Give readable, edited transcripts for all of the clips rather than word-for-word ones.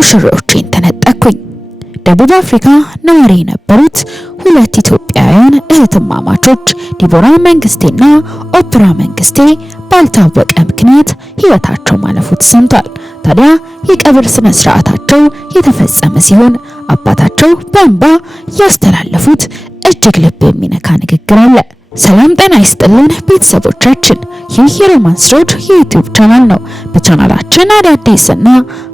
ሙሽሮቼን ተነጠቅኩኝ። ደቡብ አፍሪካ ነዋሪ የነበሩት ሁለት ኢትዮጵያውያን እህትማማቾች ዲቦራ መንግስቴና ኦፕራ መንግስቴ ባልታወቀ ምክንያት ህይወታቸው ማለፉ ተሰምቷል። ታዲያ የቀብር ስነ ስርዓታቸው የተፈጸመ ሲሆን አባታቸው በእንባ ያስተላለፉት እጅግ ልብ የሚነካ ንግግር አለ። ሰላም ጤና ይስጥልን ቤተሰቦቻችን፣ ይህ የሮማንስ ሮድ የዩቲዩብ ቻናል ነው። በቻናላችን አዳዲስና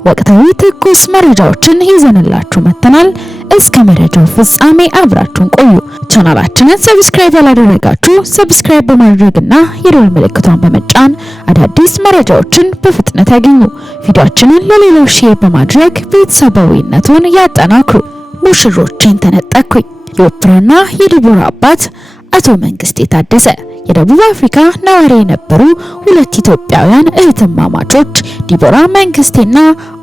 ወቅታዊ ትኩስ መረጃዎችን ይዘንላችሁ መጥተናል። እስከ መረጃው ፍጻሜ አብራችሁን ቆዩ። ቻናላችንን ሰብስክራይብ ያላደረጋችሁ ሰብስክራይብ በማድረግና የደወል ምልክቷን በመጫን አዳዲስ መረጃዎችን በፍጥነት ያገኙ። ቪዲዮአችንን ለሌሎች ሼር በማድረግ ቤተሰባዊነቱን ያጠናክሩ። ሙሽሮቼን ተነጠቅኩኝ። የኦፕራና የዲቦራ አባት አቶ መንግስቴ ታደሰ የደቡብ አፍሪካ ነዋሪ የነበሩ ሁለት ኢትዮጵያውያን እህትማማቾች ዲቦራ መንግስቴና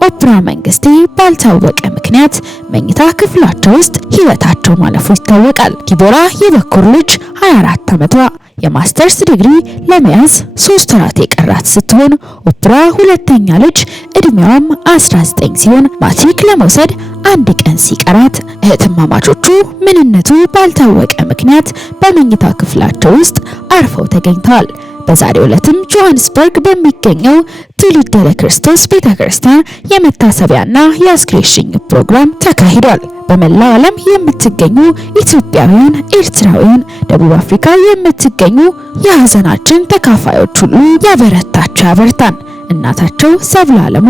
ኦፕራ መንግስቴ ባልታወቀ ምክንያት መኝታ ክፍላቸው ውስጥ ህይወታቸው ማለፉ ይታወቃል። ዲቦራ የበኩር ልጅ 24 ዓመቷ የማስተርስ ዲግሪ ለመያዝ 3 ወራት የቀራት ስትሆን ኦፕራ ሁለተኛ ልጅ እድሜዋም 19 ሲሆን ማትሪክ ለመውሰድ አንድ ቀን ሲቀራት እህትማማቾቹ ምንነቱ ባልታወቀ ምክንያት በመኝታ ክፍላቸው ውስጥ አርፈው ተገኝተዋል። በዛሬው ዕለትም ጆሃንስበርግ በሚገኘው ትውልደ ክርስቶስ ቤተክርስቲያን የመታሰቢያና የአስክሬሽን ፕሮግራም ተካሂዷል። በመላው ዓለም የምትገኙ ኢትዮጵያውያን፣ ኤርትራውያን፣ ደቡብ አፍሪካ የምትገኙ የሀዘናችን ተካፋዮች ሁሉ ያበረታችሁ ያበርታን። እናታቸው ሰብለ ዓለሙ፣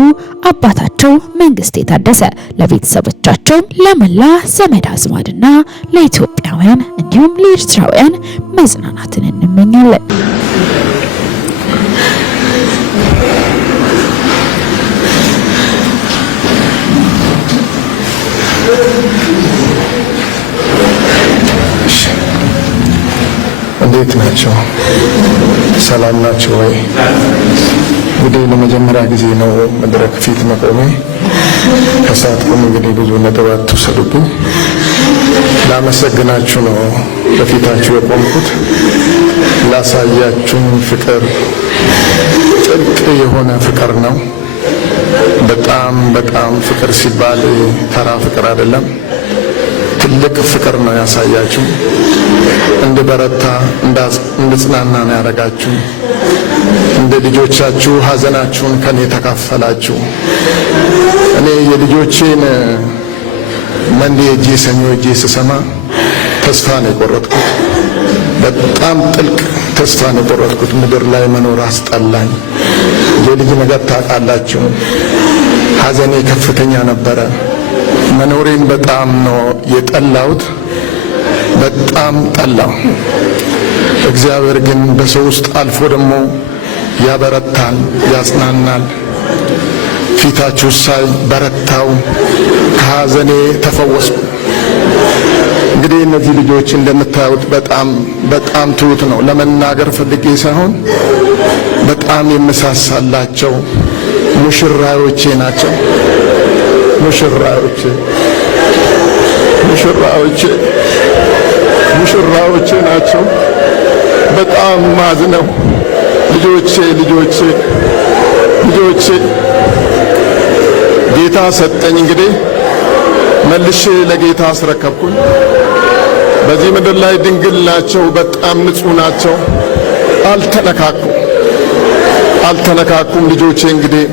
አባታቸው መንግስቴ ታደሰ ለቤተሰቦቻቸው ለመላ ዘመድ አዝማድና ለኢትዮጵያውያን እንዲሁም ለኤርትራውያን መጽናናትን እንመኛለን። እንዴት ናቸው? ሰላም ናቸው ወይ? እንግዲህ ለመጀመሪያ ጊዜ ነው መድረክ ፊት መቆሜ። ከሳትኩም እንግዲህ ብዙ ነጥብ አትውሰዱብኝ። ላመሰግናችሁ ነው በፊታችሁ የቆምኩት። ላሳያችሁን ፍቅር ጥልቅ የሆነ ፍቅር ነው። በጣም በጣም ፍቅር ሲባል ተራ ፍቅር አይደለም፣ ትልቅ ፍቅር ነው ያሳያችሁ። እንድበረታ እንድጽናና ነው ያደረጋችሁ። እንደ ልጆቻችሁ ሀዘናችሁን ከኔ ተካፈላችሁ። እኔ የልጆቼን መንዴ እጄ ሰኞ እጄ ስሰማ ተስፋ ነው የቆረጥኩት። በጣም ጥልቅ ተስፋ ነው የቆረጥኩት። ምድር ላይ መኖር አስጠላኝ። የልጅ ነገር ታውቃላችሁ፣ ሀዘኔ ከፍተኛ ነበረ። መኖሬን በጣም ነው የጠላሁት፣ በጣም ጠላሁ። እግዚአብሔር ግን በሰው ውስጥ አልፎ ደግሞ ያበረታል፣ ያጽናናል። ፊታችሁ ሳይ በረታው፣ ከሀዘኔ ተፈወስኩ። እንግዲህ እነዚህ ልጆች እንደምታዩት በጣም በጣም ትሁት ነው። ለመናገር ፈልጌ ሳይሆን በጣም የምሳሳላቸው ሙሽራዮቼ ናቸው። ሙሽራዮቼ ናቸው። በጣም ማዝነው ልጆቼ ጌታ ሰጠኝ። እንግዲህ መልሼ ለጌታ አስረከብኩኝ። በዚህ ምድር ላይ ድንግል ናቸው። በጣም ንጹህ ናቸው። አልተነካኩም። ልጆቼ እንግዲህ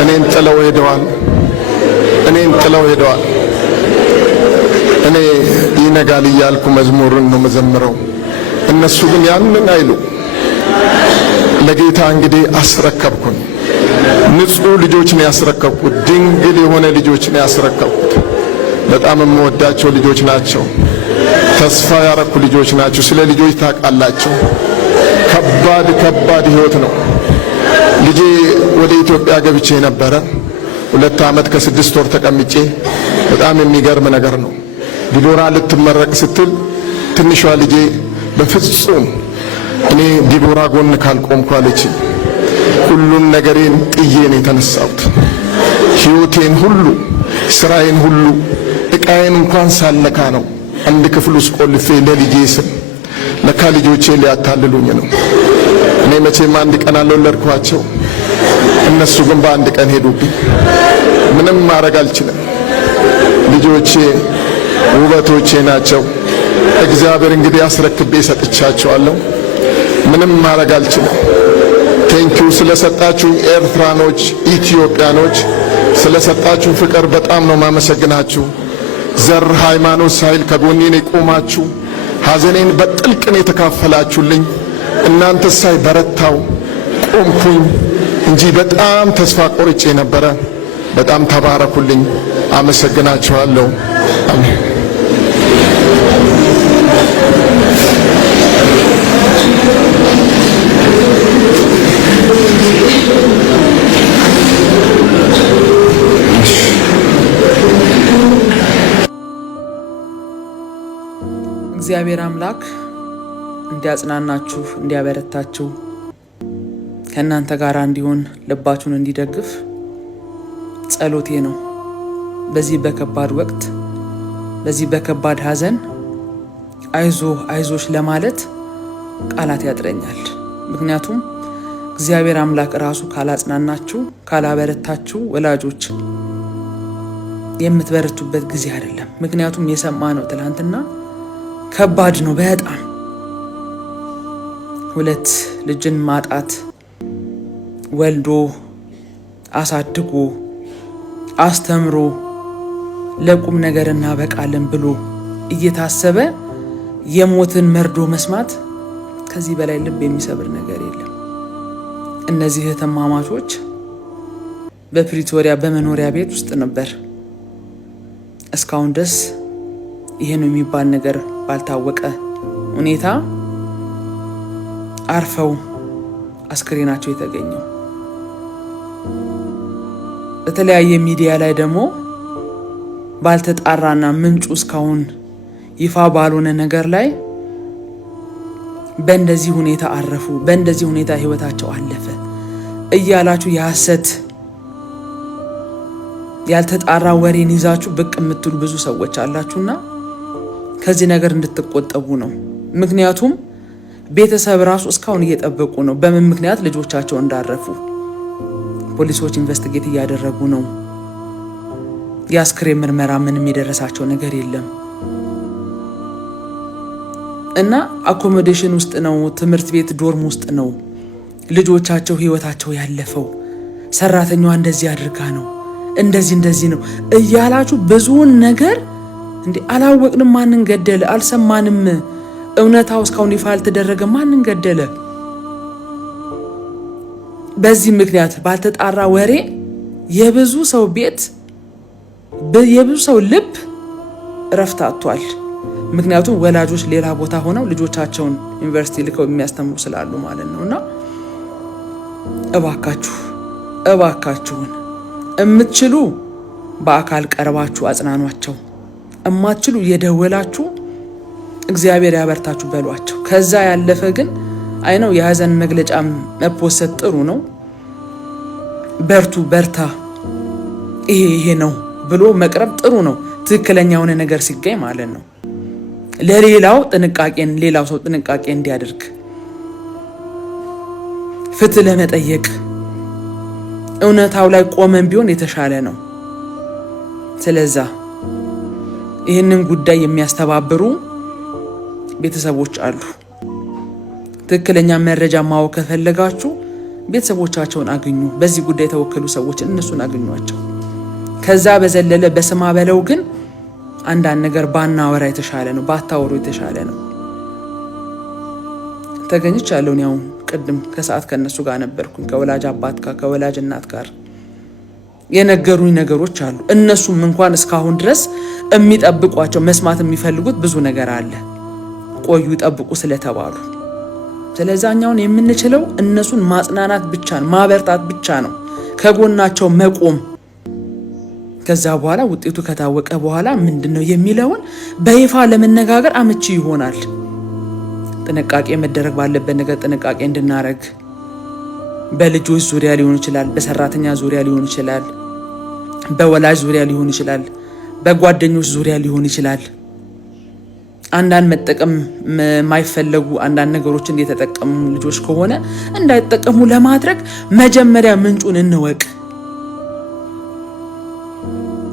እኔን ጥለው ሄደዋል። እኔ ይነጋል እያልኩ መዝሙርን ነው መዘምረው። እነሱ ግን ያንን አይሉ። ለጌታ እንግዲህ አስረከብኩኝ። ንጹህ ልጆች ነው ያስረከብኩት። ድንግል የሆነ ልጆች ነው ያስረከብኩት። በጣም የምወዳቸው ልጆች ናቸው። ተስፋ ያረኩ ልጆች ናቸው። ስለ ልጆች ታውቃላችሁ፣ ከባድ ህይወት ነው። ልጄ ወደ ኢትዮጵያ ገብቼ ነበረ 2 ዓመት ከ6 ወር ተቀምጬ። በጣም የሚገርም ነገር ነው። ዲቦራ ልትመረቅ ስትል ትንሿ ልጄ በፍጹም እኔ ዲቦራ ጎን ካልቆምኩ አለች። ሁሉን ነገሬን ጥዬ ነው የተነሳሁት። ህይወቴን ሁሉ፣ ስራዬን ሁሉ፣ እቃዬን እንኳን ሳለካ ነው አንድ ክፍል ውስጥ ቆልፌ ለልጄ ስም። ለካ ልጆቼ ሊያታልሉኝ ነው። እኔ መቼም አንድ ቀን አልወለድኳቸው፣ እነሱ ግን በአንድ ቀን ሄዱብኝ። ምንም ማድረግ አልችልም። ልጆቼ ውበቶቼ ናቸው። እግዚአብሔር እንግዲህ አስረክቤ ሰጥቻቸዋለሁ። ምንም ማድረግ አልችልም። ቴንኪው ስለሰጣችሁ ኤርትራኖች፣ ኢትዮጵያኖች ስለሰጣችሁ ፍቅር በጣም ነው ማመሰግናችሁ። ዘር ሃይማኖት ሳይል ከጎኔ ቆማችሁ ሐዘኔን በጥልቅ ነው የተካፈላችሁልኝ። እናንተ ሳይ በረታው ቆምኩኝ እንጂ በጣም ተስፋ ቆርጬ ነበረ። በጣም ተባረኩልኝ። አመሰግናችኋለሁ። አሜን። እግዚአብሔር አምላክ እንዲያጽናናችሁ እንዲያበረታችሁ ከእናንተ ጋር እንዲሆን ልባችሁን እንዲደግፍ ጸሎቴ ነው። በዚህ በከባድ ወቅት በዚህ በከባድ ሐዘን አይዞሽ ለማለት ቃላት ያጥረኛል። ምክንያቱም እግዚአብሔር አምላክ ራሱ ካላጽናናችሁ ካላበረታችሁ ወላጆች የምትበረቱበት ጊዜ አይደለም። ምክንያቱም የሰማነው ትላንትና ከባድ ነው በጣም። 2 ልጅን ማጣት ወልዶ አሳድጎ አስተምሮ ለቁም ነገር እናበቃለን ብሎ እየታሰበ የሞትን መርዶ መስማት ከዚህ በላይ ልብ የሚሰብር ነገር የለም። እነዚህ እህትማማቾች በፕሪቶሪያ በመኖሪያ ቤት ውስጥ ነበር እስካሁን ድረስ ይሄን የሚባል ነገር ባልታወቀ ሁኔታ አርፈው አስክሬናቸው የተገኘው። በተለያየ ሚዲያ ላይ ደግሞ ባልተጣራና ምንጩ እስካሁን ይፋ ባልሆነ ነገር ላይ በእንደዚህ ሁኔታ አረፉ፣ በእንደዚህ ሁኔታ ህይወታቸው አለፈ እያላችሁ የሐሰት ያልተጣራ ወሬን ይዛችሁ ብቅ የምትሉ ብዙ ሰዎች አላችሁና ከዚህ ነገር እንድትቆጠቡ ነው። ምክንያቱም ቤተሰብ ራሱ እስካሁን እየጠበቁ ነው በምን ምክንያት ልጆቻቸው እንዳረፉ። ፖሊሶች ኢንቨስቲጌት እያደረጉ ነው። የአስክሬን ምርመራ ምንም የደረሳቸው ነገር የለም እና አኮሞዴሽን ውስጥ ነው፣ ትምህርት ቤት ዶርም ውስጥ ነው ልጆቻቸው ህይወታቸው ያለፈው። ሰራተኛዋ እንደዚህ አድርጋ ነው እንደዚህ ነው እያላችሁ ብዙውን ነገር እንዴ አላወቅንም፣ ማንን ገደለ አልሰማንም፣ እውነታው እስካሁን ይፋ አልተደረገ፣ ማንን ገደለ። በዚህ ምክንያት ባልተጣራ ወሬ የብዙ ሰው ቤት የብዙ ሰው ልብ እረፍት አጥቷል። ምክንያቱም ወላጆች ሌላ ቦታ ሆነው ልጆቻቸውን ዩኒቨርሲቲ ልከው የሚያስተምሩ ስላሉ ማለት ነውና እባካችሁን እምትችሉ በአካል ቀርባችሁ አጽናኗቸው፣ እማትችሉ የደወላችሁ እግዚአብሔር ያበርታችሁ በሏቸው። ከዛ ያለፈ ግን አይነው የሐዘን መግለጫ መፖሰት ጥሩ ነው። በርታ ይሄ ነው ብሎ መቅረብ ጥሩ ነው፣ ትክክለኛ የሆነ ነገር ሲገኝ ማለት ነው። ለሌላው ሰው ጥንቃቄ እንዲያደርግ ፍትህ ለመጠየቅ እውነታው ላይ ቆመን ቢሆን የተሻለ ነው። ስለዛ ይህንን ጉዳይ የሚያስተባብሩ ቤተሰቦች አሉ። ትክክለኛ መረጃ ማወቅ ከፈለጋችሁ ቤተሰቦቻቸውን አግኙ። በዚህ ጉዳይ የተወከሉ ሰዎችን እነሱን አግኟቸው። ከዛ በዘለለ በስማ በለው ግን አንዳንድ ነገር ባናወራ የተሻለ ነው፣ ባታወሩ የተሻለ ነው። ተገኝቻለሁ። ያው ቅድም ከሰዓት ከነሱ ጋር ነበርኩኝ፣ ከወላጅ አባት ጋር ከወላጅ እናት ጋር የነገሩኝ ነገሮች አሉ። እነሱም እንኳን እስካሁን ድረስ የሚጠብቋቸው መስማት የሚፈልጉት ብዙ ነገር አለ፣ ቆዩ ጠብቁ ስለተባሉ። ስለዛኛውን የምንችለው እነሱን ማጽናናት ብቻ ነው፣ ማበርታት ብቻ ነው፣ ከጎናቸው መቆም። ከዛ በኋላ ውጤቱ ከታወቀ በኋላ ምንድነው የሚለውን በይፋ ለመነጋገር አመቺ ይሆናል። ጥንቃቄ መደረግ ባለበት ነገር ጥንቃቄ እንድናረግ፣ በልጆች ዙሪያ ሊሆን ይችላል፣ በሰራተኛ ዙሪያ ሊሆን ይችላል፣ በወላጅ ዙሪያ ሊሆን ይችላል፣ በጓደኞች ዙሪያ ሊሆን ይችላል። አንዳንድ መጠቀም የማይፈለጉ አንዳንድ ነገሮችን የተጠቀሙ ልጆች ከሆነ እንዳይጠቀሙ ለማድረግ መጀመሪያ ምንጩን እንወቅ።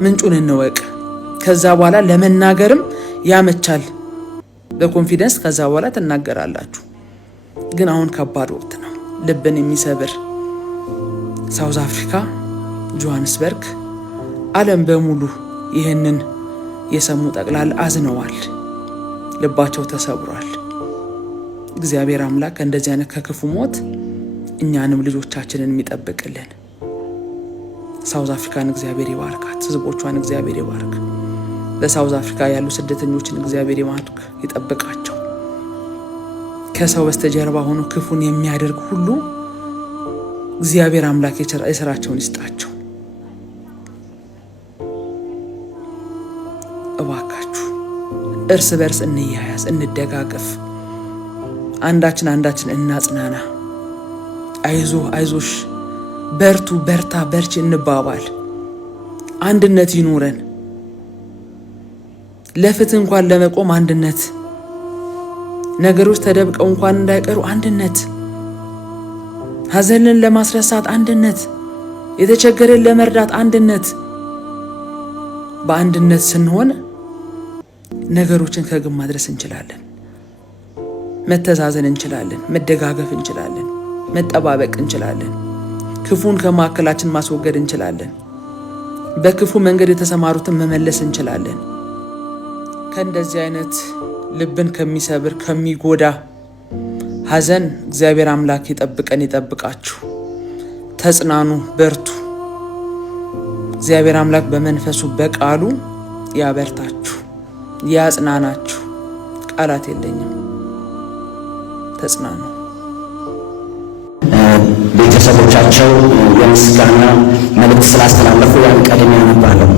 ምንጩን እንወቅ። ከዛ በኋላ ለመናገርም ያመቻል በኮንፊደንስ ከዛ በኋላ ትናገራላችሁ። ግን አሁን ከባድ ወቅት ነው፣ ልብን የሚሰብር ሳውዝ አፍሪካ ጆሃንስበርግ፣ ዓለም በሙሉ ይህንን የሰሙ ጠቅላላ አዝነዋል፣ ልባቸው ተሰብሯል። እግዚአብሔር አምላክ እንደዚህ አይነት ከክፉ ሞት እኛንም ልጆቻችንን የሚጠብቅልን። ሳውዝ አፍሪካን እግዚአብሔር ይባርካት፣ ህዝቦቿን እግዚአብሔር ይባርክ። በሳውዝ አፍሪካ ያሉ ስደተኞችን እግዚአብሔር ይባርክ፣ ይጠብቃቸው። ከሰው በስተጀርባ ሆኖ ክፉን የሚያደርግ ሁሉ እግዚአብሔር አምላክ የሥራቸውን ይስጣቸው። እባካችሁ እርስ በርስ እንያያዝ፣ እንደጋገፍ፣ አንዳችን እናጽናና። አይዞ አይዞሽ፣ በርቱ በርታ በርቺ እንባባል። አንድነት ይኑረን። ለፍትህ እንኳን ለመቆም አንድነት፣ ነገሮች ተደብቀው እንኳን እንዳይቀሩ አንድነት፣ ሐዘንን ለማስረሳት አንድነት፣ የተቸገረን ለመርዳት አንድነት። በአንድነት ስንሆን ነገሮችን ከግብ ማድረስ እንችላለን። መተዛዘን እንችላለን፣ መደጋገፍ እንችላለን፣ መጠባበቅ እንችላለን፣ ክፉን ከማዕከላችን ማስወገድ እንችላለን፣ በክፉ መንገድ የተሰማሩትን መመለስ እንችላለን። ከእንደዚህ አይነት ልብን ከሚሰብር ከሚጎዳ ሐዘን እግዚአብሔር አምላክ ይጠብቀን፣ ይጠብቃችሁ። ተጽናኑ፣ በርቱ። እግዚአብሔር አምላክ በመንፈሱ በቃሉ ያበርታችሁ፣ ያጽናናችሁ። ቃላት የለኝም። ተጽናኑ። ቤተሰቦቻቸው የምስጋና መልእክት ስላስተላለፉ ያን ቀድሜ አነባለሁ።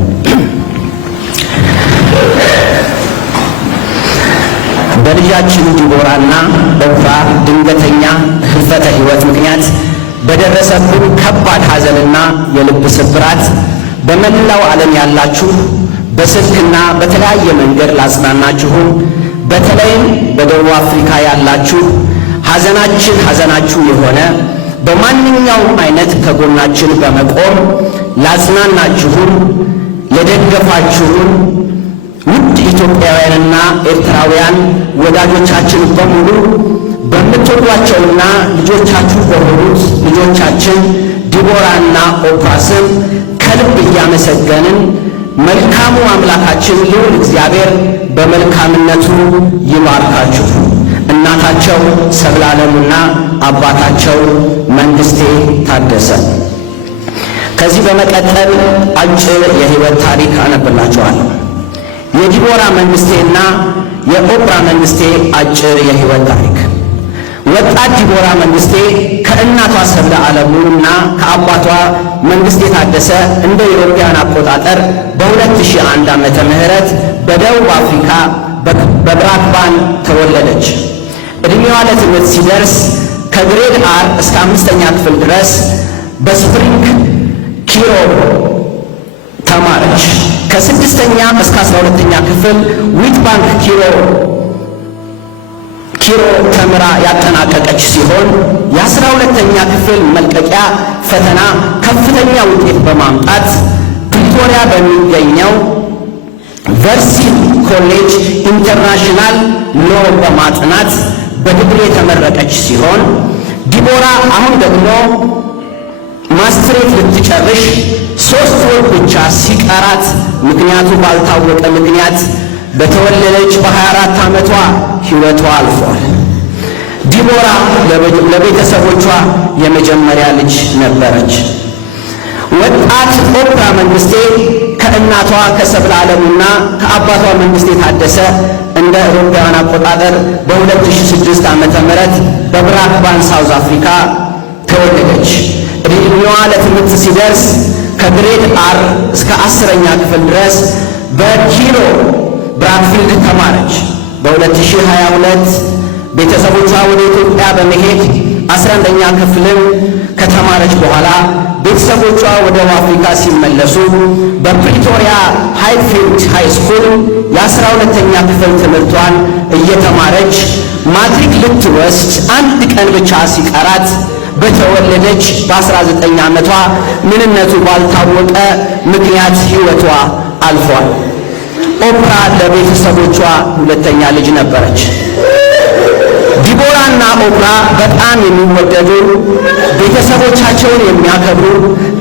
በልጃችን ዲቦራና ኦፕራ ድንገተኛ ህልፈተ ሕይወት ምክንያት በደረሰብን ከባድ ሐዘንና የልብ ስብራት በመላው ዓለም ያላችሁ በስልክና በተለያየ መንገድ ላጽናናችሁን፣ በተለይም በደቡብ አፍሪካ ያላችሁ ሐዘናችሁ የሆነ በማንኛውም አይነት ከጎናችን በመቆም ላጽናናችሁን፣ ለደገፋችሁን ውድ ኢትዮጵያውያንና ኤርትራውያን ወዳጆቻችን በሙሉ በምትወዷቸውና ልጆቻችሁ በሆኑት ልጆቻችን ዲቦራና ኦፕራ ስም ከልብ እያመሰገንን መልካሙ አምላካችን ልዑል እግዚአብሔር በመልካምነቱ ይባርካችሁ። እናታቸው ሰብለዓለምና አባታቸው መንግስቴ ታደሰ። ከዚህ በመቀጠል አጭር የህይወት ታሪክ አነብላችኋለሁ። የዲቦራ መንግስቴና የኦፕራ መንግስቴ አጭር የህይወት ታሪክ። ወጣት ዲቦራ መንግስቴ ከእናቷ ሰብለዓለምና ከአባቷ መንግስቴ ታደሰ እንደ ኢሮፓያን አቆጣጠር በ2001 ዓመተ ምህረት በደቡብ አፍሪካ በብራክባን ተወለደች። እድሜዋ ለትምህርት ሲደርስ ከግሬድ አር እስከ 5ኛ ክፍል ድረስ በስፕሪንግ ኪሮ ተማረች። ከ6ኛ እስከ 12ኛ ክፍል ዊትባንክ ኪሮ ተምራ ያጠናቀቀች ሲሆን የ12ኛ ክፍል መልቀቂያ ፈተና ከፍተኛ ውጤት በማምጣት ፕሪቶሪያ በሚገኘው ቨርሲል ኮሌጅ ኢንተርናሽናል ሎ በማጥናት በዲግሪ የተመረቀች ሲሆን ዲቦራ አሁን ደግሞ ማስትሬት ልትጨርሽ 3 ወር ብቻ ሲቀራት ምክንያቱ ባልታወቀ ምክንያት በተወለደች በ24 ዓመቷ ሕይወቷ አልፏል። ዲቦራ ለቤተሰቦቿ የመጀመሪያ ልጅ ነበረች። ወጣት ኦፕራ መንግስቴ ከእናቷ ከሰብለዓለምና ከአባቷ መንግስቴ ታደሰ እንደ አውሮፓውያን አቆጣጠር በ2006 ዓመተ ምህረት በብራክባን ሳውዝ አፍሪካ ተወለደች። እድሜዋ ለትምህርት ሲደርስ ከግሬድ አር እስከ 10ኛ ክፍል ድረስ በኪሮ ብራክፊልድ ተማረች። በ2022 ቤተሰቦቿ ወደ ኢትዮጵያ በመሄድ 11ኛ ክፍልን ከተማረች በኋላ ቤተሰቦቿ ወደ ደቡብ አፍሪካ ሲመለሱ በፕሪቶሪያ ሃይፊልድ ሃይ ስኩል የ12ኛ ክፍል ትምህርቷን እየተማረች ማትሪክ ልትወስድ 1 ቀን ብቻ ሲቀራት በተወለደች በ19 ዓመቷ ምንነቱ ባልታወቀ ምክንያት ሕይወቷ አልፏል። ኦፕራ ለቤተሰቦቿ ሁለተኛ ልጅ ነበረች። ዲቦራና ኦፕራ በጣም የሚወደዱ ቤተሰቦቻቸውን የሚያከብሩ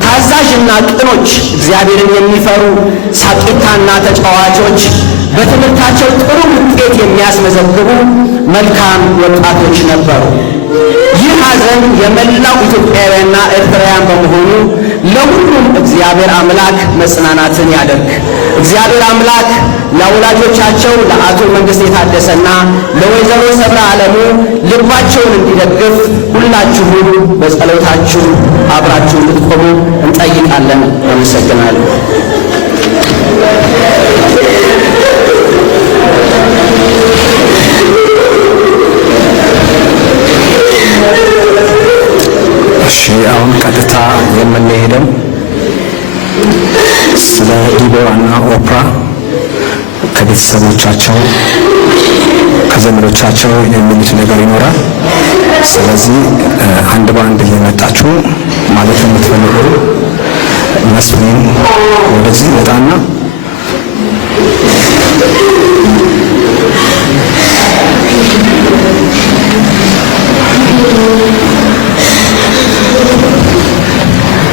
ታዛዥና ቅኖች እግዚአብሔርን የሚፈሩ ሳቂታና ተጫዋቾች በትምህርታቸው ጥሩ ውጤት የሚያስመዘግቡ መልካም ወጣቶች ነበሩ። ይህ ሐዘን የመላው ኢትዮጵያውያንና ኤርትራውያን በመሆኑ ለሁሉም እግዚአብሔር አምላክ መጽናናትን ያደርግ። እግዚአብሔር አምላክ ለወላጆቻቸው ለአቶ መንግስቴ ታደሰና ለወይዘሮ ሰብራ ዓለሙ ልባቸውን እንዲደግፍ ሁላችሁ በጸሎታችሁ አብራችሁ እንድትቆሙ እንጠይቃለን። አመሰግናለሁ። እሺ አሁን ቀጥታ የምንሄደው ስለ ዲቦራና ኦፕራ ከቤተሰቦቻቸው ከዘመዶቻቸው የሚሉት ነገር ይኖራል። ስለዚህ አንድ በአንድ እየመጣችሁ ማለት የምትፈልጉ መስፍኔን ወደዚህ መጣና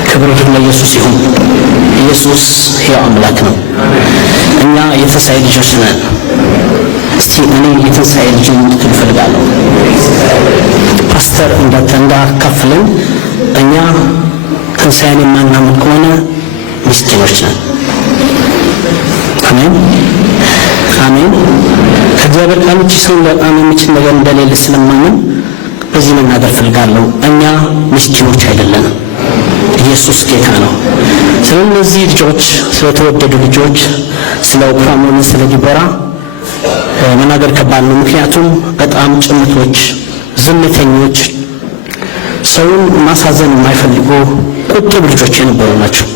ክብር ለኢየሱስ ይሁን። ኢየሱስ ሕያው አምላክ ነው። እኛ የትንሣኤ ልጆች ነን። እስቲ እኔ የትንሣኤ ልጅ እንድትሉ እፈልጋለሁ። ፓስተር እንዳካፍለን እኛ ትንሣኤን የማናምን ከሆነ ምስኪኖች ነን። አሜን አሜን። ከእግዚአብሔር ቃል ውጭ ሰው ሊያጣም የሚችል ነገር እንደሌለ ስለማምን በዚህ መናገር እፈልጋለሁ። እኛ ምስኪኖች አይደለንም። ኢየሱስ ጌታ ነው። ስለነዚህ ልጆች ስለተወደዱ ልጆች ስለ ኦፕራም ሆነ ስለ ዲቦራ መናገር ከባድ ነው። ምክንያቱም በጣም ጭምቶች፣ ዝምተኞች፣ ሰውን ማሳዘን የማይፈልጉ ቁጥብ ልጆች የነበሩ ናቸው።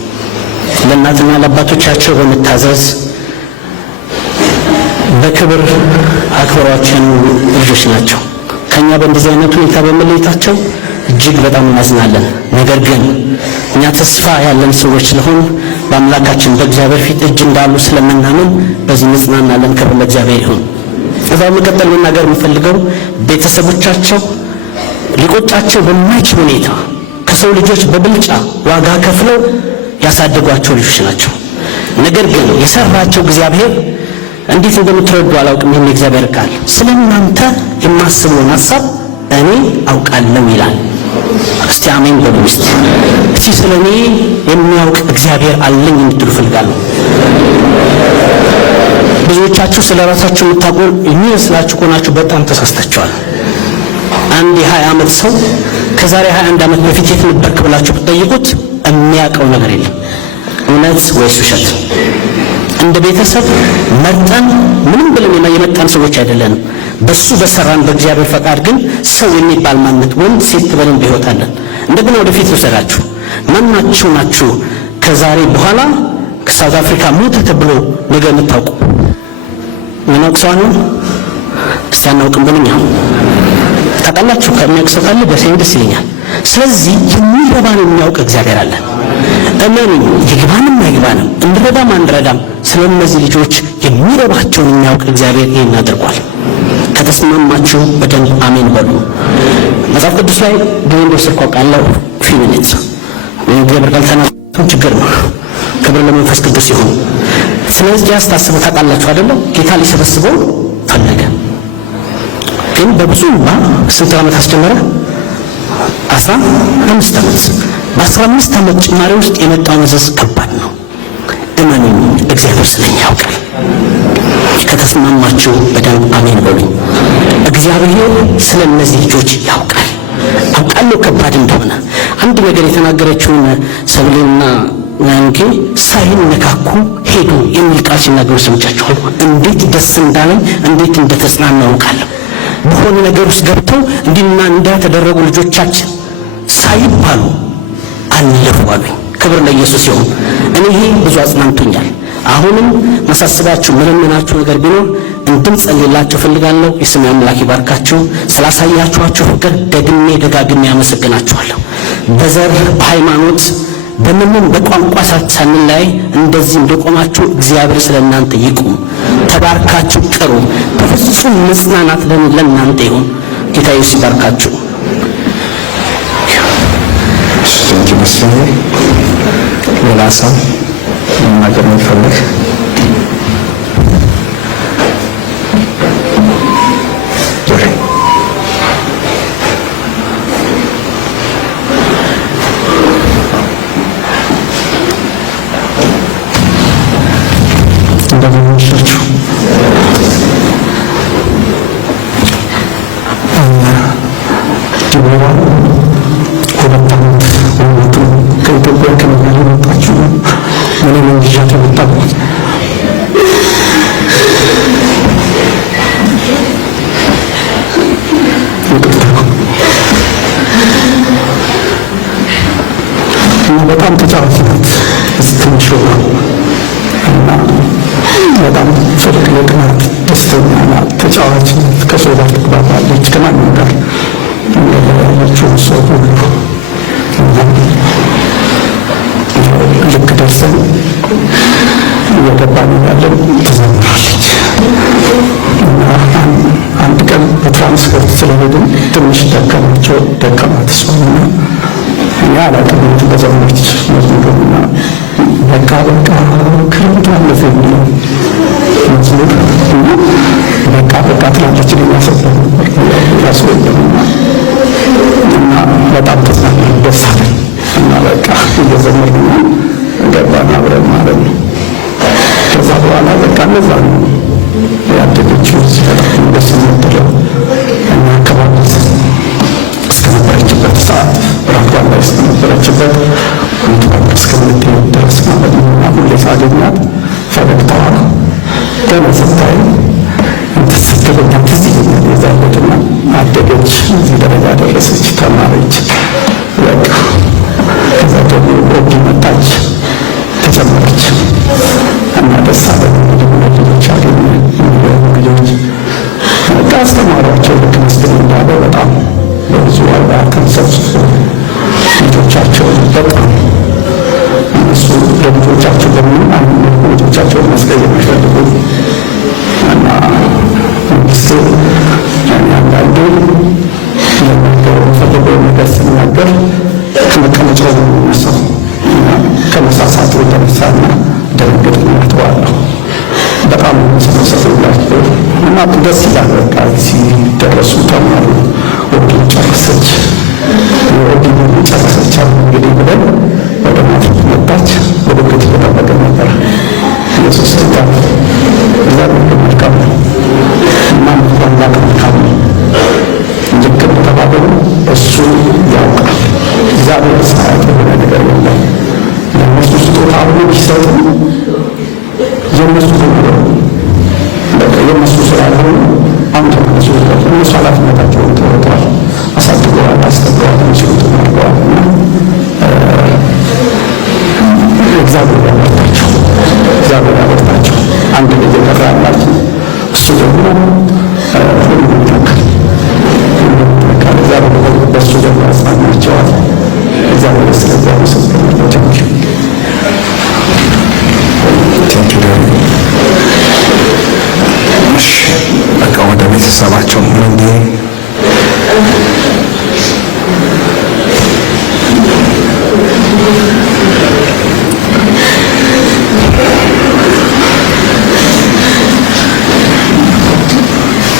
ለእናትና ለአባቶቻቸው በመታዘዝ በክብር አክብሯቸው ልጆች ናቸው። ከኛ በእንደዚህ አይነት ሁኔታ በመለየታቸው እጅግ በጣም እናዝናለን። ነገር ግን እኛ ተስፋ ያለን ሰዎች ስለሆን በአምላካችን በእግዚአብሔር ፊት እጅ እንዳሉ ስለምናምን በዚህ እንጽናናለን። ክብር ለእግዚአብሔር ይሁን። እዛው መቀጠል መናገር የምፈልገው ቤተሰቦቻቸው ሊቆጫቸው በማይችል ሁኔታ ከሰው ልጆች በብልጫ ዋጋ ከፍለው ያሳደጓቸው ልጆች ናቸው። ነገር ግን የሰራቸው እግዚአብሔር እንዴት እንደምትረዱ አላውቅም። ይህን የእግዚአብሔር ቃል ስለእናንተ የማስበውን ሐሳብ እኔ አውቃለሁ ይላል። እስቲ አሜን በሉ። እስቲ ስለኔ የሚያውቅ እግዚአብሔር አለኝ እንድትሉ እፈልጋለሁ። ብዙዎቻችሁ ስለራሳችሁ የምታውቁ የሚመስላችሁ ከሆናችሁ በጣም ተሳስታችኋል። አንድ የ20 ዓመት ሰው ከዛሬ 21 ዓመት በፊት የት ነበርክ ብላችሁ ብትጠይቁት የሚያውቀው ነገር የለም። እውነት ወይስ ውሸት? እንደ ቤተሰብ መርጠን ምንም ብለን የመጣን ሰዎች አይደለንም። በሱ በሰራን በእግዚአብሔር ፈቃድ ግን ሰው የሚባል ማንነት ወንድ ሴት ብለን በሕይወት አለን። እንደገና ወደፊት ልውሰዳችሁ። ማናችሁ ናችሁ ከዛሬ በኋላ ከሳውዝ አፍሪካ ሞተ ተብሎ ነገር የምታውቁ? ምን አውቅሰዋል? እስቲ አናውቅም ብለኛ ታውቃላችሁ? ከሚያውቅ ሰው ካለ በሰው ደስ ይለኛል። ስለዚህ የሚረባን የሚያውቅ እግዚአብሔር አለ። እመኑኝ፣ ይግባንም አይግባንም እንረዳም አንረዳም ስለነዚህ ልጆች የሚረባቸውን የሚያውቅ እግዚአብሔር ይህን አድርጓል። ከተስማማችሁ በደንብ አሜን በሉ። መጽሐፍ ቅዱስ ላይ በወንዶ ስልኳ ቃለው ፊሚኒት እግዚአብሔር ቃል ተናግሮ ችግር ነው። ክብር ለመንፈስ ቅዱስ ይሁን። ስለዚህ ያስታስቡ ታውቃላችሁ አይደለም? ጌታ ሊሰበስበው ፈለገ፣ ግን በብዙ ስንት ዓመት አስጀመረ? 15 ዓመት። በ15 ዓመት ጭማሪ ውስጥ የመጣው መዘዝ ከባድ ነው። እመኑኝ፣ እግዚአብሔር ስለኛ ያውቃል። ከተስማማችሁ በደንብ አሜን በሉኝ። እግዚአብሔር ስለ እነዚህ ልጆች ያውቃል። አውቃለሁ ከባድ እንደሆነ። አንድ ነገር የተናገረችውን ሰብሌና ናንጌ ሳይነካኩ ሄዱ የሚል ቃል ሲናገሩ ሰምቻችኋል። እንዴት ደስ እንዳለኝ፣ እንዴት እንደተጽናና አውቃለሁ። በሆነ ነገር ውስጥ ገብተው እንዲና እንዳተደረጉ ልጆቻችን ሳይባሉ አለፉ አሉኝ። ክብር ለኢየሱስ ይሁን። እኔ ይሄ ብዙ አጽናንቶኛል። አሁንም ማሳስባችሁ ምንምናችሁ ነገር ቢኖር እንድንጸልይላችሁ ፈልጋለሁ። የሰማይ አምላክ ይባርካችሁ። ስላሳያችኋችሁ ፍቅር ደግሜ ደጋግሜ ያመሰግናችኋለሁ። በዘር በሃይማኖት በምንም በቋንቋ ሳንለያይ እንደዚህ እንደቆማችሁ እግዚአብሔር ስለእናንተ ይቁም። ተባርካችሁ ቅሩ። በፍጹም መጽናናት ለእናንተ ይሁን። ጌታ ኢየሱስ ይባርካችሁ። Thank you, Mr. ሌላ ሰው መናገር የሚፈልግ? እንደምንሽላችሁ ዲቦራ ሁለት ዓመት ከኢትዮጵያ ከመጋለ መጣችሁ። እኔ መንግጃት የመጣሁት እና በጣም ተጫዋች ናት። ትንሽ እና በጣም ፍልቅልቅ ናት። ደስተኛ ናት። ተጫዋች ናት። ከሰው ጋር ትግባባለች። ከማንም ጋር እንደለያየችውን ሰው ሁሉ ልክ ደርሰን እየገባን ያለን ትዘምራለች። እና አንድ ቀን በትራንስፖርት ስለሄድን ትንሽ ደከማት እሷና እኛ አላውቅም እንደዘመረች መዝሙሩና በቃ ክረምቱ አለፈ የሚለው መዝሙር እና በቃ ትላለች። የሚያሰብ ራሱ እና በጣም ተጽናናን፣ ደስ አለን እና በቃ እየዘመርን ገባን አብረን ማለት ነው። ከዛ በኋላ በቃ እነዛ ነው ያደገችው። በጣም ደስ የምትለው እና አካባቢ እስከነበረችበት ሰዓት ራቷን ላይ እስከነበረችበት ሁኔታ እስከምትሄድ ድረስ ማለት ነው። ሁሌ ሳገኛት ፈገግታዋ ገና ስታይ ስትለኛ ትዝ ይለኛል። የዛለትና አደገች፣ እዚህ ደረጃ ደረሰች፣ ተማረች። በቃ ከዛ ደግሞ ኦጊ መጣች፣ ተጨመረች እና ደስ አለን። ልጆች አገኘ ልጆች በቃ አስተማሯቸው። ልክ መስገን እንዳለ በጣም በብዙ ዋጋ ተንሰብስፎ ልጆቻቸውን በጣም እነሱ ለልጆቻቸው በምንም አይነት ልጆቻቸውን መስገን የሚፈልጉ እና መንግስት አንዳንዴ የሚፈልገው ነገር ስናገር ከመቀመጫው ነው የሚነሳው እና ከመሳሳቱ የተነሳና ደንግጥ ተዋለሁ። በጣም ሰሰሰላቸው እና ደስ ይላል። በቃ ሲደረሱ ተማሩ። ወዲ ጨረሰች፣ ወዲ ጨረሰች። እንግዲህ ብለን ወደ ማትሪክ መጣች። ወደ ቤት ተጠበቀ ነበር። ኢየሱስ ተባለ። እግዚአብሔር መልካም ነው እና አምላክ መልካም ነው። ልክ እንደተባለው እሱ ያውቃል። እግዚአብሔር ሳያውቅ የሆነ ነገር የለም። ለእነሱ ስጦታውን ሲሰጡ የእነሱ በቃ የእነሱ ስላልሆኑ አሁን ተመለሱ። እነሱ ኃላፊነታቸውን ተወጥተዋል፣ አሳድገዋል፣ አስተምረዋል፣ የሚችሉትን አድርገዋል እና እግዚአብሔር ያበርታቸው፣ እግዚአብሔር ያበርታቸው። አንድ ልጅ የቀረ ያላቸው እሱ ደግሞ ሁሉም ይተካል። እግዚአብሔር በእሱ ደግሞ ያጽናናቸዋል። እግዚአብሔር ስለዚያ መሰግናለሁ። በቃ ወደ ቤተሰባቸው